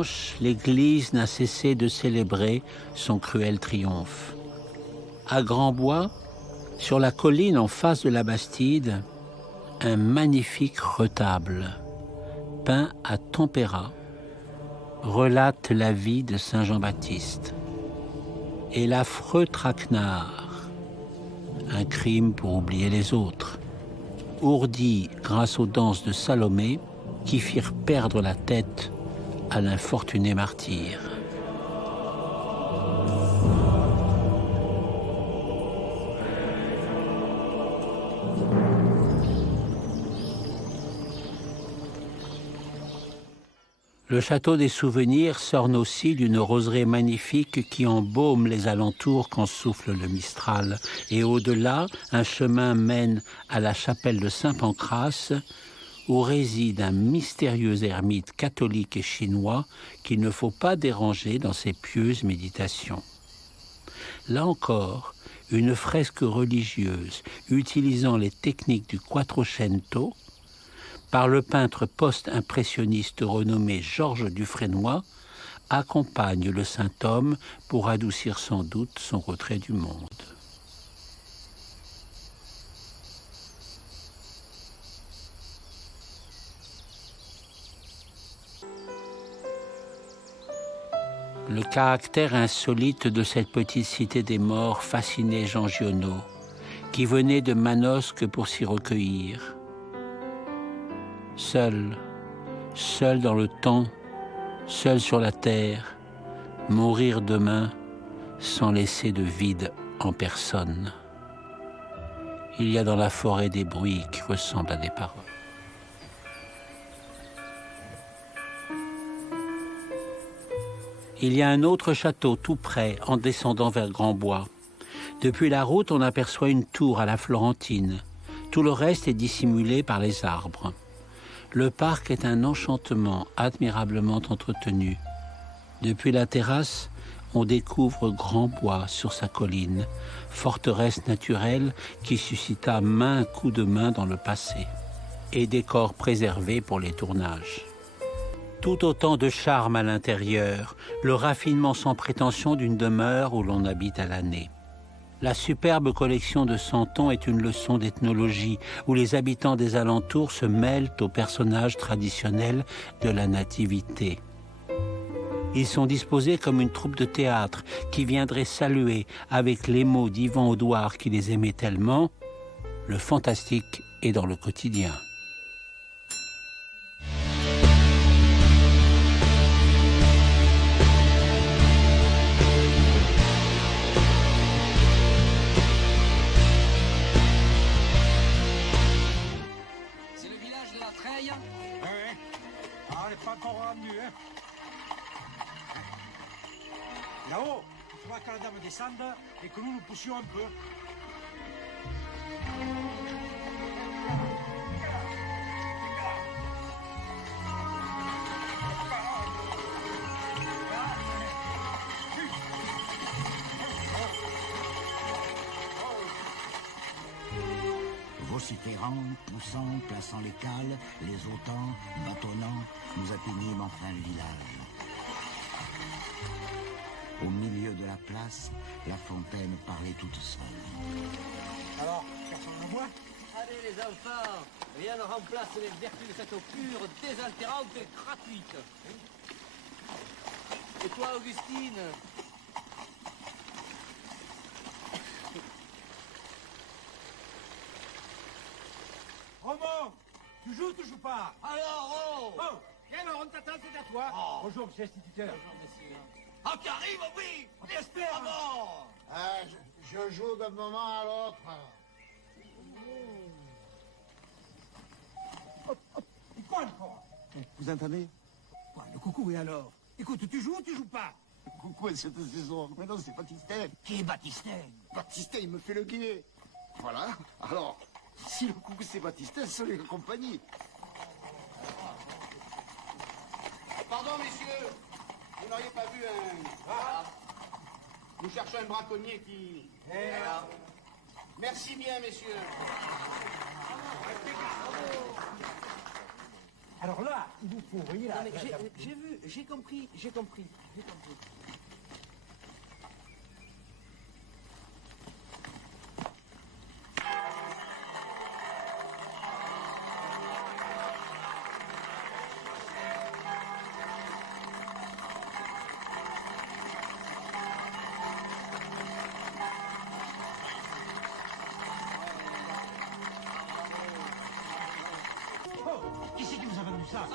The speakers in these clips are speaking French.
dimanche, l'église n'a cessé de célébrer son cruel triomphe. À Grandbois, sur la colline en face de la Bastide, un magnifique retable, peint à tempéra, relate la vie de Saint Jean-Baptiste. Et l'affreux traquenard, un crime pour oublier les autres, ourdi grâce aux danses de Salomé qui firent perdre la tête à l'infortuné martyr. Le château des Souvenirs s'orne aussi d'une roseraie magnifique qui embaume les alentours quand souffle le Mistral. Et au-delà, un chemin mène à la chapelle de Saint-Pancrace, où réside un mystérieux ermite catholique et chinois qu'il ne faut pas déranger dans ses pieuses méditations. Là encore, une fresque religieuse utilisant les techniques du Quattrocento, par le peintre post-impressionniste renommé Georges Dufresnoy, accompagne le saint homme pour adoucir sans doute son retrait du monde. Le caractère insolite de cette petite cité des morts fascinait Jean Giono, qui venait de Manosque pour s'y recueillir. Seul, seul dans le temps, seul sur la terre, mourir demain sans laisser de vide en personne. Il y a dans la forêt des bruits qui ressemblent à des paroles. Il y a un autre château tout près, en descendant vers Grandbois. Depuis la route, on aperçoit une tour à la Florentine. Tout le reste est dissimulé par les arbres. Le parc est un enchantement admirablement entretenu. Depuis la terrasse, on découvre Grandbois sur sa colline, forteresse naturelle qui suscita maints coups de main dans le passé, et décor préservé pour les tournages. Tout autant de charme à l'intérieur, le raffinement sans prétention d'une demeure où l'on habite à l'année. La superbe collection de Santon est une leçon d'ethnologie où les habitants des alentours se mêlent aux personnages traditionnels de la nativité. Ils sont disposés comme une troupe de théâtre qui viendrait saluer, avec les mots d'Yvan Audouard qui les aimait tellement, le fantastique est dans le quotidien. Là-haut, il faudra que la dame descende et que nous nous poussions un peu. Vociférant, poussant, plaçant les cales, les ôtant, bâtonnant, nous atteignîmes enfin le village. Au milieu de la place, la fontaine parlait toute seule. Alors, personne ne voit? Allez les enfants, rien ne remplace les vertus de cette eau pure, désaltérante et gratuite. Et toi, Augustine? Roman, tu joues ou tu joues pas? Alors, Oh, viens alors, on t'attend, c'est à toi. Oh. Bonjour, monsieur l'instituteur. Bonjour, monsieur. Ah, qui arrive, oui. J'espère. Bravo. Je joue d'un moment à l'autre. Et quoi encore? Vous entendez? Quoi, le coucou, et alors? Écoute, tu joues ou tu joues pas? Coucou, cette saison. Mais non, c'est Baptistin. Qui est Baptistin? Baptistin, il me fait le guet. Voilà. Alors, si le coucou c'est Baptistin, ça les accompagne. Pardon, messieurs, vous n'auriez pas vu un... Ah. Nous cherchons un braconnier qui... Voilà. Merci bien, messieurs. Alors là, il vous faut, vous voyez là. Non, mais j'ai vu, j'ai compris. Oh, qui c'est qui vous a vendu ça?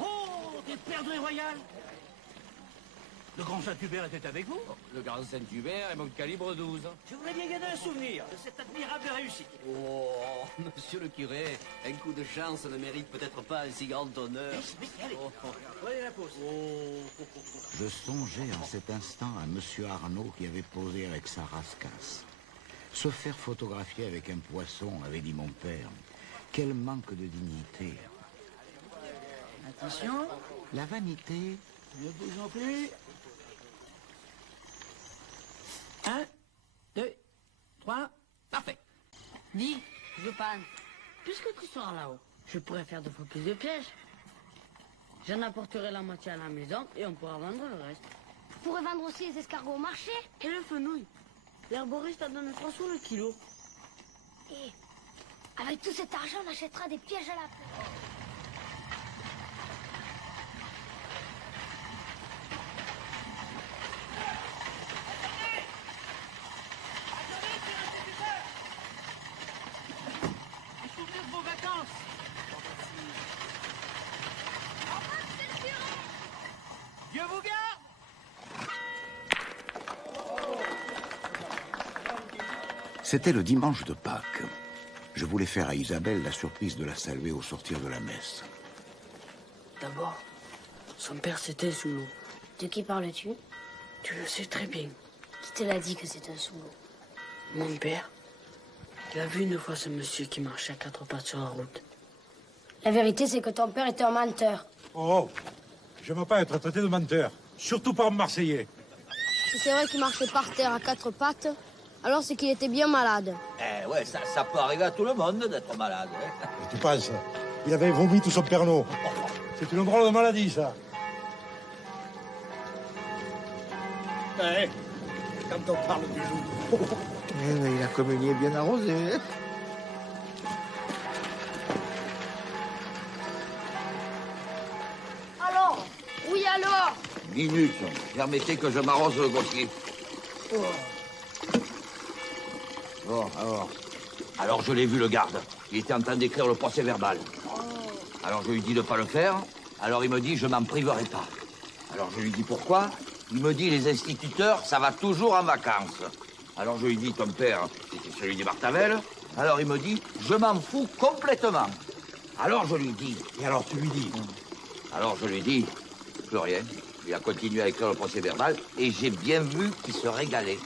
Oh, des perdrix royales. Le grand Saint-Hubert était avec vous? Le grand Saint-Hubert est mon calibre 12. Je voudrais bien garder un souvenir de cette admirable réussite. Oh, monsieur le curé, un coup de chance ne mérite peut-être pas un si grand honneur. Allez, Oh, oh. prenez la pause. Je songeais en cet instant à Monsieur Arnaud qui avait posé avec sa rascasse. Se faire photographier avec un poisson, avait dit mon père. Quel manque de dignité. Attention, La vanité. ne bougeons plus. 1, 2, 3, parfait. Dis, Zopane, puisque tu seras là-haut, je pourrais faire 2 fois plus de pièges. J'en apporterai la moitié à la maison et on pourra vendre le reste. Vous pourrez vendre aussi les escargots au marché. Et le fenouil. L'herboriste a donné 3 sous le kilo. Et avec tout cet argent, on achètera des pièges à lapin. Souvenez de vos vacances. Dieu vous garde. C'était le dimanche de Pâques. Je voulais faire à Isabelle la surprise de la saluer au sortir de la messe. D'abord, son père c'était sous l'eau. De qui parles-tu? Tu le sais très bien. Qui te l'a dit que c'est un sous-l'eau? Mon père, il a vu une fois ce monsieur qui marchait à 4 pattes sur la route. La vérité, c'est que ton père était un menteur. Oh, je ne veux pas être traité de menteur. Surtout par un Marseillais. Si c'est vrai qu'il marchait par terre à 4 pattes, alors c'est qu'il était bien malade. Eh ouais, ça peut arriver à tout le monde d'être malade. Hein. Tu penses? Il avait vomi tout son pernod. C'est une drôle de maladie, ça. Quand on parle du jour. La communion est bien arrosée. Alors? Oui, alors? Minute, permettez que je m'arrose le gautier. Bon, alors. Alors je l'ai vu, le garde. Il était en train d'écrire le procès verbal. Alors je lui dis de ne pas le faire. Alors il me dit, je m'en priverai pas. Alors je lui dis pourquoi. Il me dit, les instituteurs, ça va toujours en vacances. Alors je lui dis, ton père, c'était celui des Martavel. Alors il me dit, je m'en fous complètement. Alors je lui dis. Et alors tu lui dis? Alors je lui dis, plus rien. Il a continué à écrire le procès verbal et j'ai bien vu qu'il se régalait.